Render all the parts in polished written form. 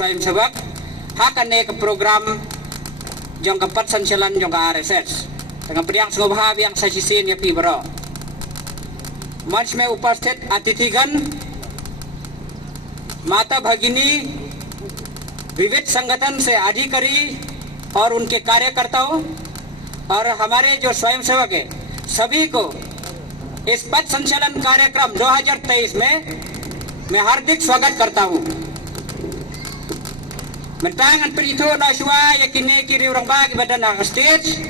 स्वयंसेवक hakan ke program jong kepat sancalan jong ke RSS dengan priang sengobha yang sajisin ya pi baro मंच में उपस्थित अतिथिगण माता भगिनी विविध संगठन से अधिकारी और उनके कार्यकर्ताओं और हमारे जो स्वयंसेवक है सभी को इस पथ संचालन कार्यक्रम 2023 में मैं हार्दिक स्वागत करता हूं। Mentangan perito na siwa yakini kiri orang bagi badan ang stage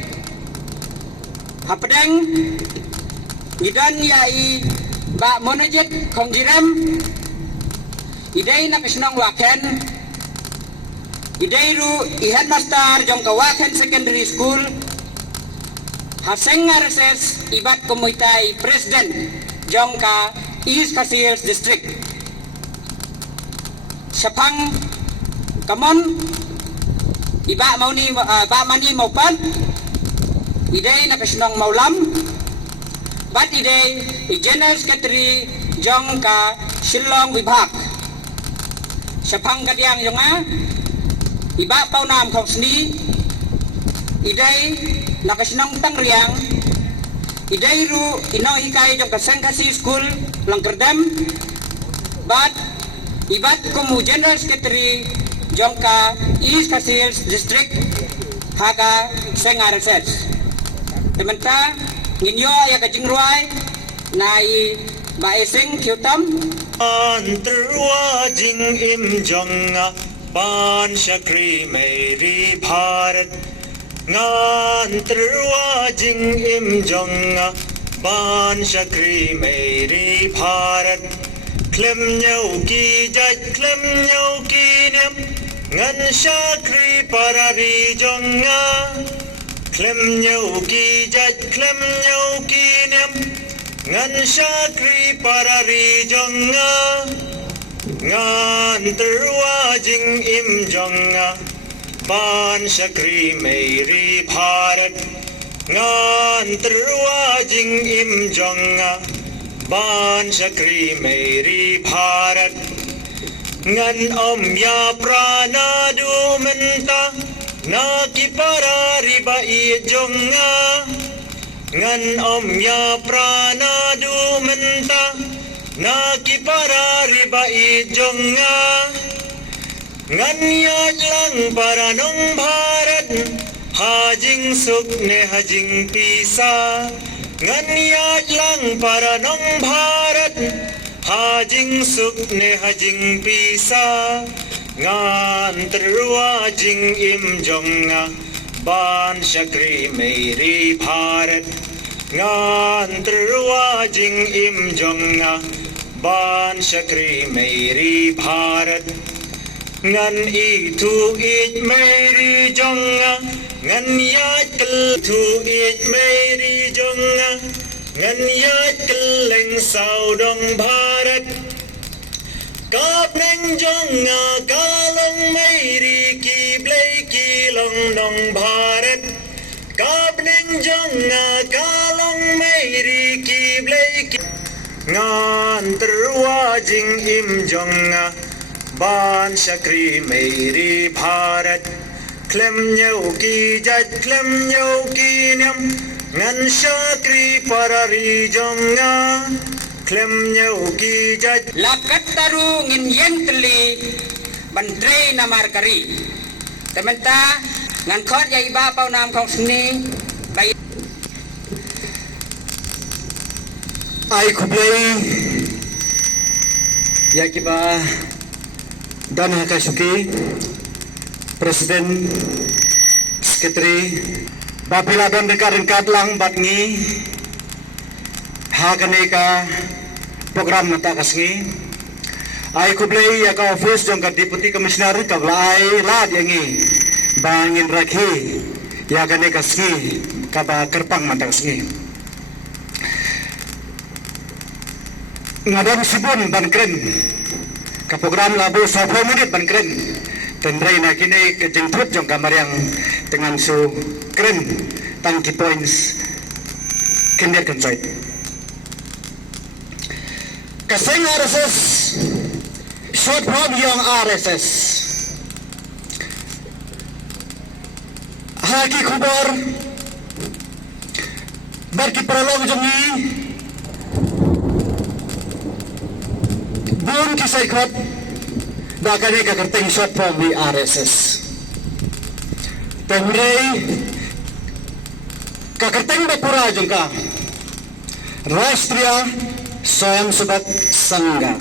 hapadang idan yai ba monojit khongjiram idai na kisnong waken idai ru headmaster jong ka waken secondary school haseng RSS ibat komunitai president jong ka East Casillas district Sapang Kamon iba mau ni ba mani mau pan idai na kisnong maulam bat idai general secretary jong ka Shillong Vibhag Sapang kadiang jonga iba pau nam khong sni idai na kisnong tangriang idai ru ino hikai jong ka Sengkasi school Langkerdam bat ibat kumu general secretary jongka East Casillas district haka sengarses tementa nginyo ya kajingruai nai baeseng kyutam अंतरवा जिंग इम जोंगा पान शक्री मेरी भारत अंतरवा जिंग इम जोंगा पान शक्री मेरी भारत क्लेम न्यौ की जज क्लेम न्यौ की name ngân shakri parari jonga klem nyau ki jaj klem nyau ki nem ngân shakri parari jonga ngan terwa jing im jonga ban shakri meri bharat ngan terwa jing im jonga ban shakri meri bharat ngan om ya prana du menta na ki parari ba I jonga ngan om ya prana du menta na ki parari ba I jonga ngan ya lang paranong bharat hajing suk ne hajing pisa ngan ya lang paranong bharat hajing suk ne hajing pisa ngan terwa jing im jonga ban shakri meri bharat ngan terwa jing im jonga ban shakri meri bharat ngan itu it meri jonga ngan ya tu it meri jonga ngan ya keleng saudong bharat kap neng jonga kalong meri ki blai ki long dong bharat kap neng jonga kalong meri ki blai ki ngan terwa jing im jonga ban shakri meri bharat klem nyau ki jaj klem nyau ki nyam ngan shakri parari jonga klem nyau ki jaj lakat taru ngin yentli bantre namar kari tementa ngan khot ya iba pau nam khong sni bai ai khublai ya kiba dan hakasuki presiden sekretari Bapila don dekat lang batngi hakaneka program nata kasngi ai kublai ya ka office jong ka deputy commissioner ka lai la diangi bangin rakhi ya kaneka kasngi ka ba kerpang mata kasngi ngadon sibon ban kren ka program labu 10 menit ban kren tendrai na kini ke jengput jong kamar yang dengan su kren tangki points kendir kencoy kaseng RSS short form yang RSS haki kubor barki prolog jongi bun kisai khot dakane ka kerteng short form di RSS temrei ka kerteng bapura jongka Rashtriya Swayamsevak Sangha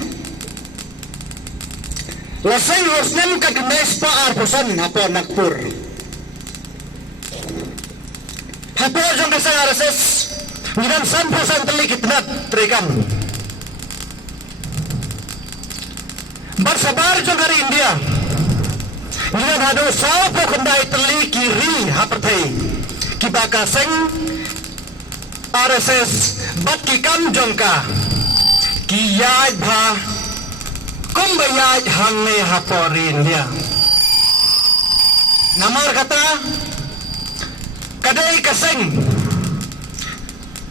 lasai hosnem ka gnes pa arposan hapo Nagpur hapo jongka sa RSS ngidan 100% telikit nat trikam bersabar jongka dari India ngidan hado sao ko kandai teli kiri haperthai kibaka seng RSS bat ki kam jongka ki yai bha kumbayai hangne hapori India namar kata kadai kaseng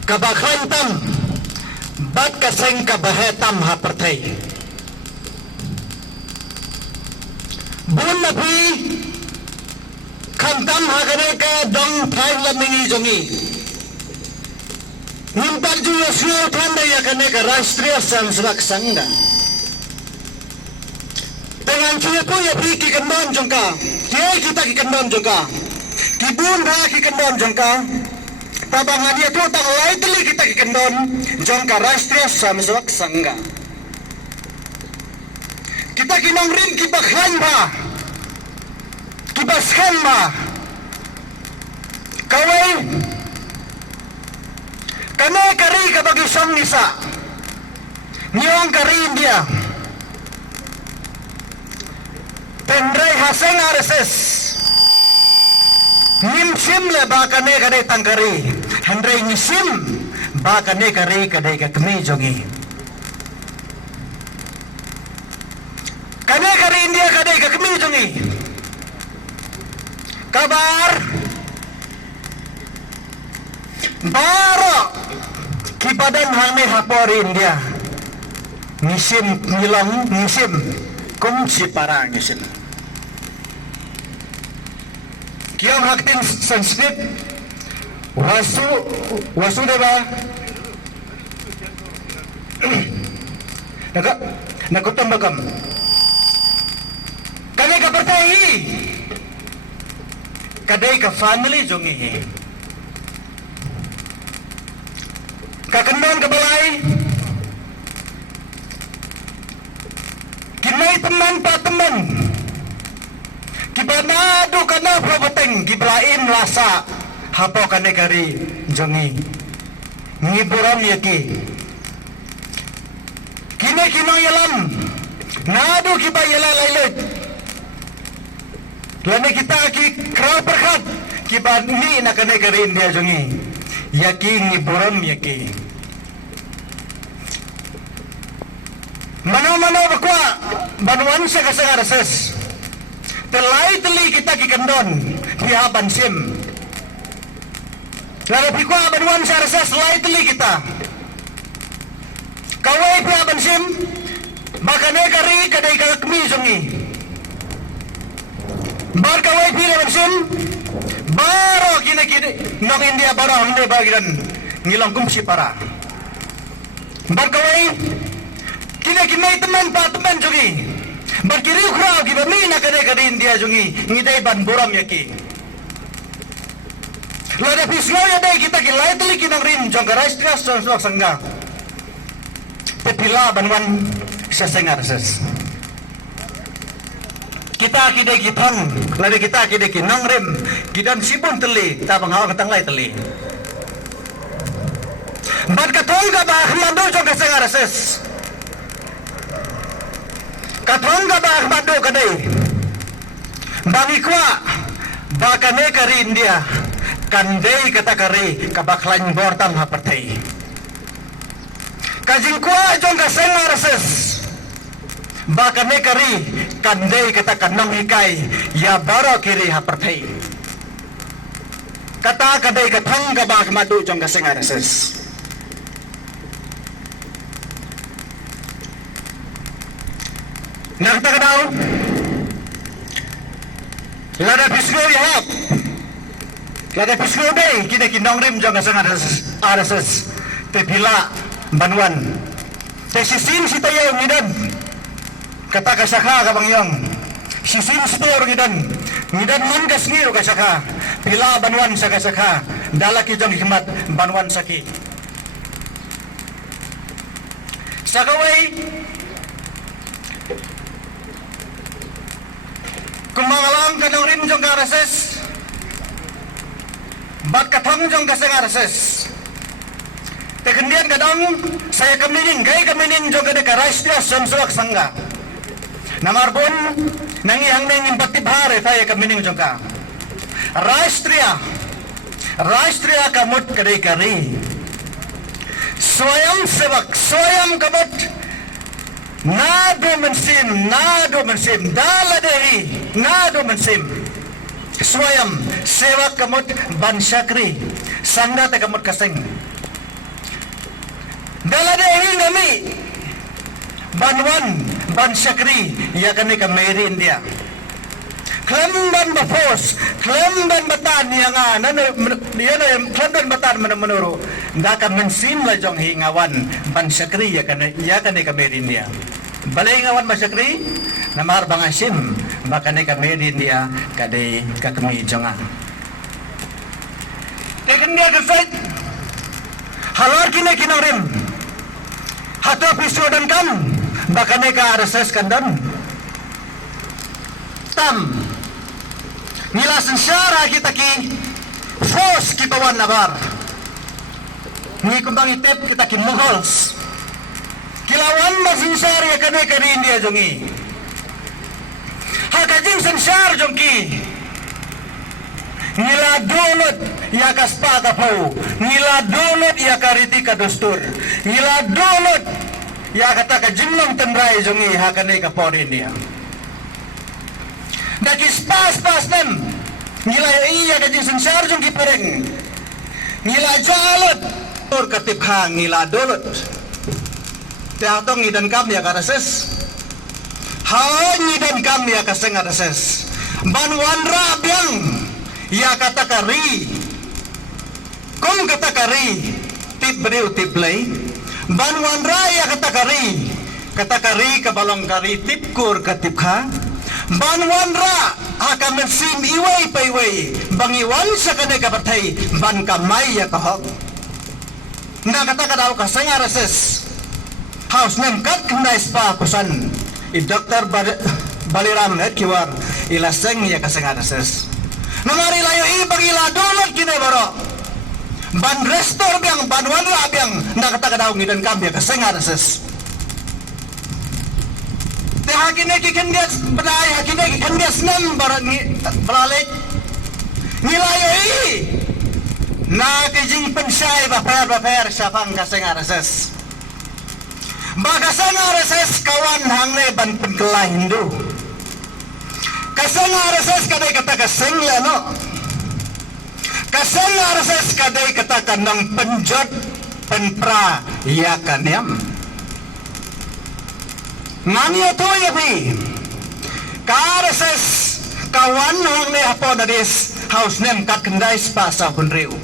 kabakhantam bat kaseng kabahetam haperthai bun nabi khantam hagane ka dong thai lamingi jongi Nimpak juga suruh tanda ya kene ka Rashtriya Swayamsevak Sangha dengan cuy po ya beri ki kendon jongka dia kita ki kendon jongka kibun ra ki kendon jongka tabang dia tu tak lightly kita ki kendon jongka Rashtriya Swayamsevak Sangha kita kinong rin ki bakhan ba ki bashan ba kawai kane kari ka bagi sang nisa nyong kari India Pendrai haseng RSS nimsim le ba kane kane tangkari hendrai nisim ba kane kari kadai ka kemi jogi kane kari India kadai ka kemi jogi kabar baro kibadan hangne hapori India nisim nilong nisim kumsi para nisim Kiam haktin Sanskrit Vasudeva Nakutambakam kane ka pertai kadai ka family jongi ka kendon ka balai kinai teman pa teman kibanado kana probateng giblaim lasa hapo kane kari jongi ngiburan yaki kine kino yalam nado kiba yala lailet lane kita ki kraw perkhat kiba ni na kane kari India jongi yaki ngiburan yaki mano bakwa banuan sa kasang RSS telai teli kita ki kendon pihak bansim lalu pikwa banuan sa RSS telai teli kita kawai pihak bansim bakane kari kadai kakmi sungi bar kawai pihak bansim baro kini nok India baro hande bagiran ngilang kumsi para bar kawai kini teman pa teman jungi berkiri ukraw ki bami na kade India jungi ngidai ban buram yaki lada pisno ya dai kita ki lightly kinang rin jong Rashtriya Swayamsevak Sangha pepila banwan sa RSS kita kidai kitang lada kita kidai kinang rim kidan sipun teli tabang hawa ketang lai teli bat katong ka ba khmando jong kasang RSS kathong ka ba khmando kadai bangi kwa bakane kari India kandai kata kari kabaklan bortam hapertai kajing kwa jong kasang RSS bakane kari kandai kata kanang hikai ya baro kiri hapertai kata kadai kathang ka ba khmando jong kasang RSS nakita ka daw lada pisno yahap Lada pisau deh, kita kinong rim jangan sangat RSS. Tepila Banwan. Tesisin si tayo ngidan. Kata kasaka kabang yang. Sisin si tayo ngidan. Ngidan man kasngiro kasaka. Pila Banwan sa kasaka. Dalaki jang hikmat Banwan saki. Sakaway kumangalang kanong rim jang RSS. Bat katang jang kasang RSS. Kemudian kadang saya kamining, kay kamining jang kada karasya samsuak sangga. Namarbon nangyang nang impatibhare tayo kamining jang ka. Rashtriya kamut kadai kari. Swayam sevak, swayam kamut. Nado mensim, daladehi, nado mensim. Swayam sevak kamut bansyakri, sangga ta kamut kaseng. Daladehi nami Banwan bansyakri ya kani ka Mary India. Klemban bafos, klemban batan yang klemban batan menurut ndaka mensim la jong hingawan bansyakri ya kani ka Mary India. Balay ngawan bansyakri namar bangasim bakani ka Mary India kadai ka kami jonga. Tekan dia kesait halar kini kinarim. Hato pisu dan kam bakane ka RSS kandan tam nilasan syara kita ki force kita wan nabar ni kumbang itep kita ki mohols kilawan masin syara kane ka India jongi hakajing sansyar jongki nila donut ya kaspa kapau nila donut ya kariti ka dostur nila donut ya kata ka jimlang tendrai jongi hakane ka por India dakis pas nem nila iya ka jing sansar jong ki pereng nila jalot tur katip hang nila donut teatong idan kam ya karases ngidan kam ya kaseng karases Banwan rabyang ya kata kari kum kata kari tip beriu tip lay Banwan raya kata kari kabalong kari tip kur katip ka Banwan ra haka mensim iway pa iway bangiwan sa kane kapatay ban kamay ya kahok na kata kadaw kaseng arases house nem kat knais pa kusan i Dr. Baliram et kiwar ilaseng ya kaseng arases namari layo ibang ila dolot kinay baro ban restor biang Banwan ra biang nakata kadaw ngidan kambya kaseng arases te hakine ki kendias benai hakine ki kendias nem baralik nilayo na kijing pensay baper syapang kaseng arases bagasang arases kawan hangne ban penkela Hindu kaseng arases kadai kata kaseng leno kaseng arases kadai kata kanang penjot penpra ya kanyam nani itu ya bi karases kawan hangne hapon adis house nem kat kendai spasa punriu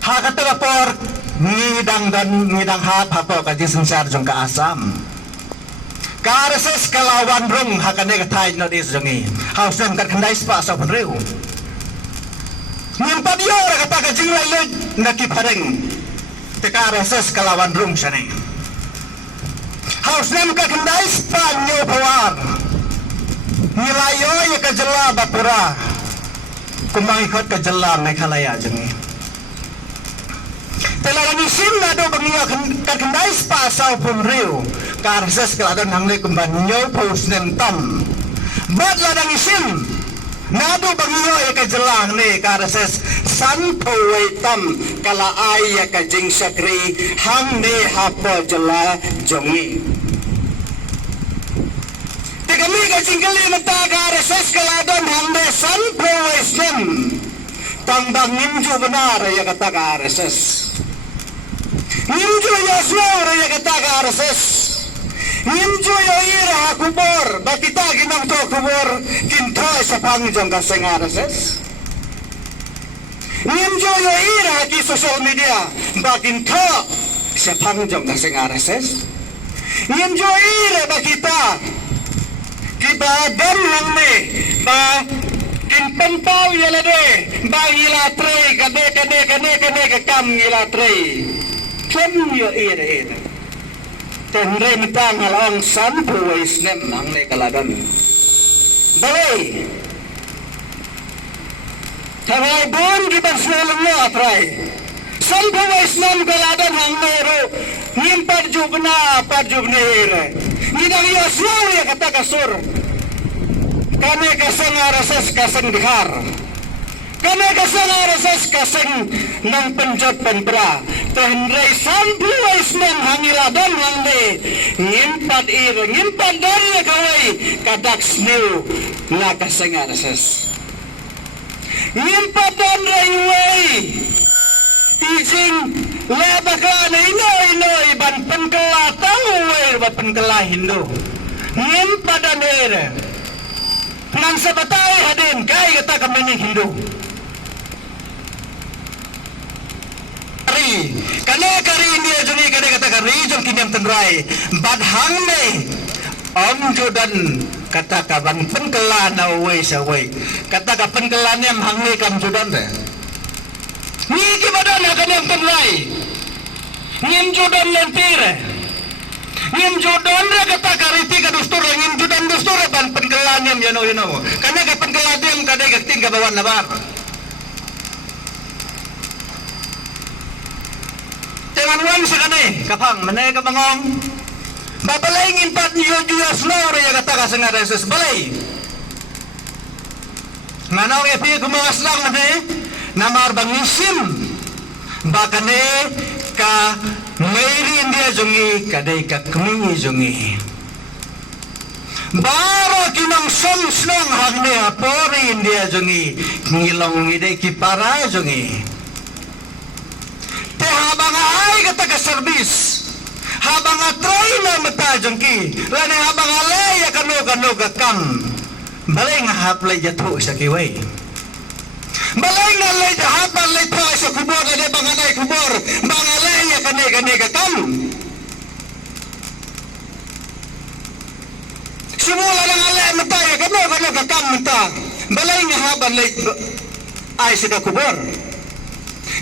hakata rapor ngidang hapo ka jisansar jong ka Asam karases kalawan rung hakane ka thai no dis jongi house nem kat kendai spasa punriu nimpa dia ora kata ka jinglay lud nakipareng te karases kalawan rung sane house nem kat kendai spanyo pawar nilayo ya ka jela bapura kumang ikot ka jela may kalaya jongi telarang isim na do bangiya kakendai spasa punriu karases kaladan hangle kumbanyo post nem tam bad ladang isim nado bangiyo ya kajelang ni karases sanpo tam kala ay ya kajing sakri hangne hapo jela jongi tegami kajing kali mata karases kaladan hangne sanpo nem tambang ninju benar ya kata karases ninju ya suara ya kata karases ninju ya ira kubor batita ginang to kubor kinto sa pangjong kaseng karases Ngimjo yo ira ki social media bakin tho sepang jong kasing RSS. Ngimjo ira bakita kiba dam lang me ba kin pentau yala de ba ila tre kade kam ila tre. Chum yo ira. Tenre mitang halong sampu wais nem nang ne kaladan. Balai Tawai bon kita selalu atrai. Sampai Islam kaladan hang meru ngimpar jubna ire. Nidang ia selalu ya kata kasur. Kane kasang RSS kasang Bihar. Kane kasang RSS kasang nang penjat penbra. Tenrei sampai Islam hangiladan hang de ngimpat dari kawai kadak snew na kasang RSS. Ngimpatan rayway Ijing labakla na inoy ban penkela tangway ban penkela Hindu Ngimpatan ere Nang sabatay hadin kay kata kami Hindu Kari India juni kade kata kari jom kinyam tenrai badhang ne Om Jordan kata ka bang penkela na way sa way kata ka penkela niam hangi kam Jordan re ni ki badan ka niam tenrai ngim Jordan lentire ngim Jordan re kata ka riti ka dustur ngim Jordan dustur ban penkela niam you know kana ka penkela niam kade ka ting ka bawan nabar jangan wan sakane kapang menay ka bangong babalengin pat niyo juga slow ya kata kasang RSS balay nganaw ya pi kumawas lang mate namar bangisim bakane ka mairi India jongi kadai ka kumi jongi baro kinang som slong hagne apori India jongi ngilong ide ki para jongi te habang ay kata ka service habang atray na matajong ki lani habang alay kano kam balay nga haplay jatuh sa kiway balay nga alay hapal lay to sa kubor na bang alay kubor bang alay kane kam simula lang alay matay kano kam mata balay nga habang lay ay sa kubor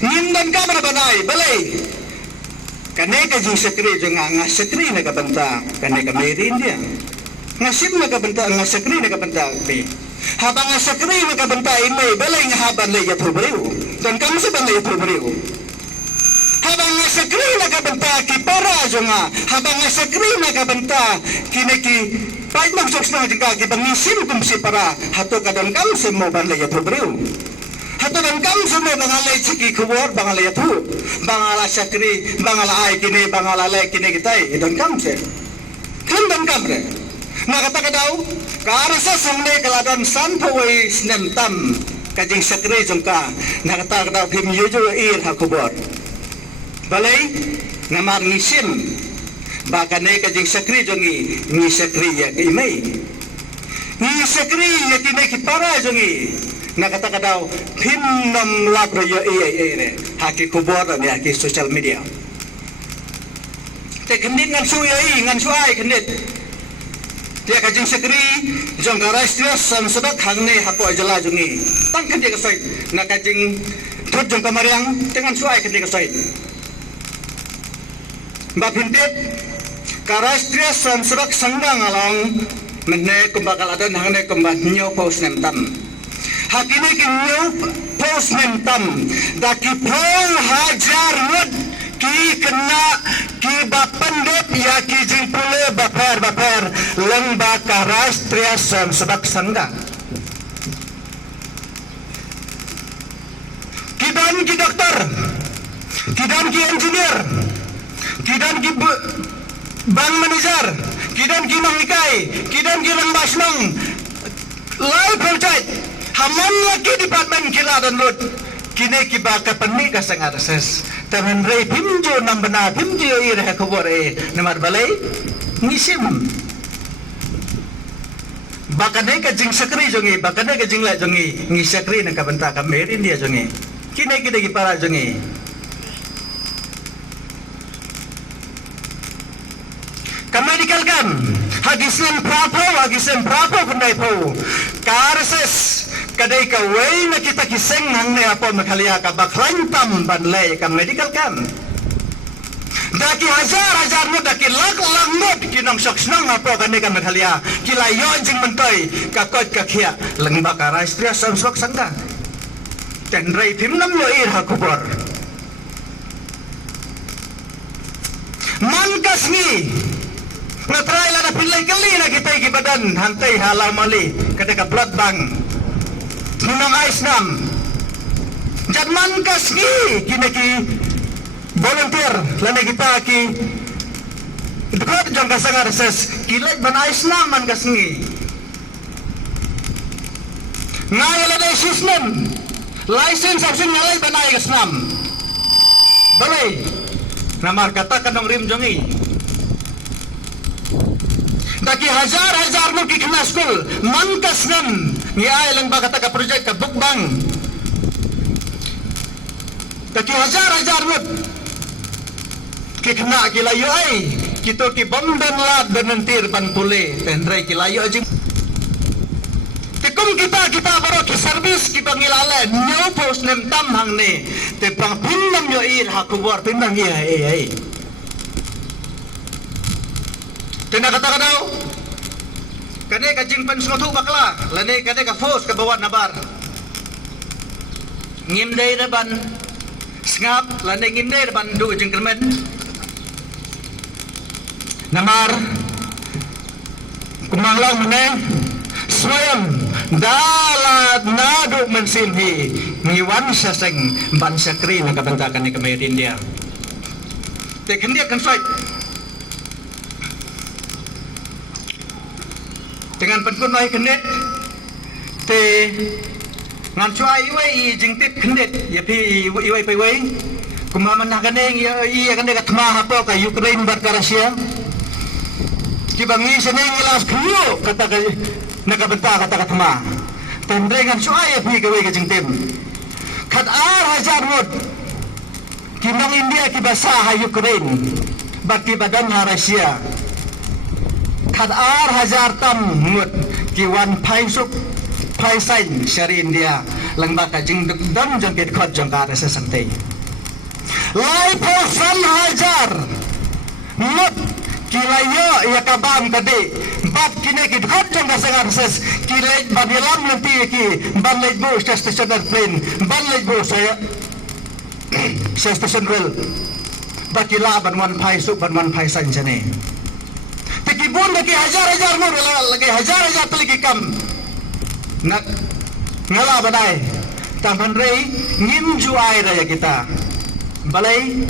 nindan ka banay balay kane ka jing sekre nga sekre na kabanta kane ka merin dia nga sip na kabanta nga sekre na kabanta pe habang nga sekre na kabanta imay balay nga haban lay yato bariw dan kam sa balay yato bariw habang nga sekre na kabanta ki para nga habang nga sekre na kabanta kineki pait magsoks na ka ki bangisim kum si para hato kadang kam sa mo balay yato bariw hato dan kam semua bangalai ciki kubur bangalai tu bangala sakri bangala ai kini bangala lek kini kita dan kam se dan kam re na kata kadau karasa samne kaladan sanpoi snem tam kajing sakri jongka na kata kadau him yuju ir hakubur balai namar ngisim bakane kajing sakri jongi ni sakri ya imai ni sakri ya kini kipara jongi nakata daw himnam lagro yo re haki kubor ni haki social media te kendit ngan suai kendit dia kajing sekri jong garastia samsadat hangne hapo ajala jungi tang kendi kasoi na kajing thut jong kamariang dengan suai kendi kasoi ba pintit garastia samsadat sangdang alang menne kumbakal adan hangne kumbat nyo pos nemtam hakini kinyo postman tam daki pong hajar wud ki kena ki bapandep ya ki jingpule baper lembah karastria sebab sangga kidan ki dokter kidan ki engineer kidan ki bank manager kidan ki mangikai kidan ki lembasnong lai project haman lagi departmen kila dan lut kini kiba kapani kasang RSS taman rei pimjo nam benar pimjo ire kubor namar balai ngisim bakane ka jing sakri jongi bakane ka jing la jongi ngisakri na kabanta kamerin dia jongi kini kita para jengi. Medical kan hagisin prapo kandai po karses kadai ka way na kita kiseng hang ne apo makhalia ka baklantam banlay ka medical kan daki hazar mo daki lak mo kinang saksnang apo kanai ka makhalia kilayon jing mentoy ka kot ka khia langba ka rastriya samsok sangga tendrai phimnam yo ir hakubor man kasni natry la na pilay kali na kita ikibadan hantay halau mali kadaka blood bank nunang ais nam jadman kaski kinaki volunteer lana kita ki dukot jang kasangar ses kilay ban ais nam man kasngi ngayala day system license option ngalay ban ais nam balay namar kata kanong rim jongi daki hazar mo kikna school mangkas ngam ni ay lang ba kata ka project ka bukbang daki hazar mo kikna kilayo ay kito ki bomben lab benentir pantule tendray kilayo ajing tekum kita baro ki service ki pangilala nyo post nem tam hang ne te pang pinnam yo ir hakubor pinnang ay tinakata ka daw kane ka jing pansutu bakla lane kane ka force ka bawat nabar ngimday na ban ngap lane ngimday na ban du jing kelmen namar kumanglang mene swayam dalad nadu mensimhi ngiwan saseng ban sakri na kabantakan ni kamay India tekan dia kan fight dengan penkun mai kendet te ngan chuai iwai jingtip kendet ya pi iwai pai wai kumaman na kaneng iya kaneng katma hapo ka Ukraine bar ka Russia kibangi seneng ilas kuyo kata ka nakabenta kata katma tendre ngan chuai pi ka wai ka jingtip kat hazar mod kinang India kibasa ha Ukraine bati badan ha Russia kat hazar tam mut kiwan pai sup pai sain syari India lang baka jing dam jang ket khot jang ka sa sante lai po san hazar mut kilayo ya kabam tadi bab kine kit khot jang ka sa ses kilay badilam nanti ki banlej bo station airplane banlej bo saya station rail bakila ban pai sup ban pai sain jane tikibun lagi hazar mo lagi hazar lagi kam ngala badai taman rei ngim juai raya kita balai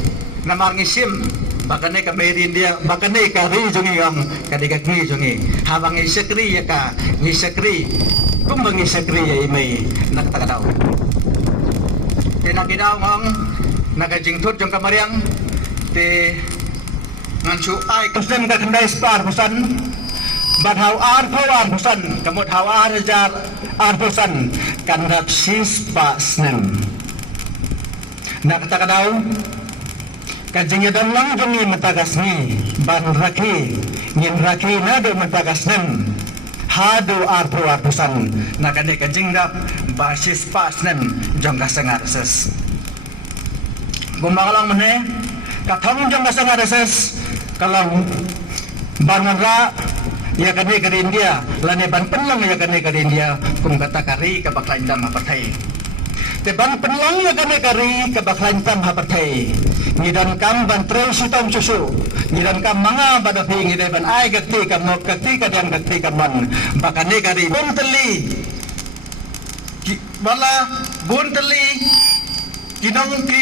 namar ngisim bakane ka made India bakane ka ri jongi ang kadika ngi jongi habang isekri ya ka ngisekri kumbang isekri ya imay naktakadaw tinakidaw ang nakajingtut jong kamariang te ngansu ay kusden ka kandai spar pusan bat hau ar pusan kamut hau hajar ar pusan kandak sis pa snem nakatakadaw kajingnya dan lang jongi matagas ni ban raki ngin raki nado matagas nem hado ar pusan nakane kajingdap ba sis pa snem jong kasangar ses gumakalang mene kathong jong kasangar ses kalau banara ya kane ke India lane ban penlang ya kane ke India kum kata kari ka baklain tam hapatai te ban penlang ya kane kari ka baklain tam hapatai ngidan kam ban tren sitom susu ngidan kam manga badapi ngide ban ai gakti kam nok gakti ka dan gakti kam man bakane kari bunteli bala bunteli kinong ki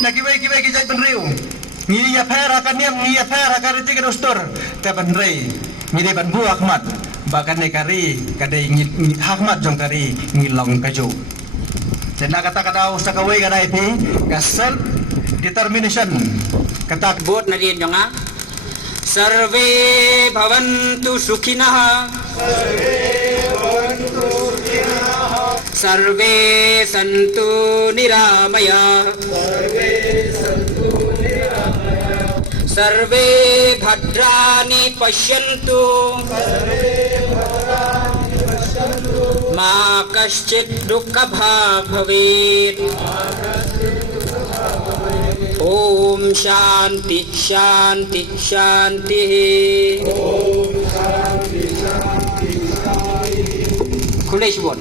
nakiwai ki jai benriu ngiya pera kaniam ngiya pera kari tiga dostor teban rei ngide ban bu Ahmad bakan kari kadai Ahmad jong kari ngilong kaju sena kata sa kawai kadai pi ka self determination kata बोध नदीन जोंगा सर्वे भवन्तु सुखिनः सर्वे सन्तु निरामयाः सर्वे भद्राणि पश्यन्तु मा कश्चित् दुःखभाग् भवेत् ओम शांति शांति शांति खुले बोल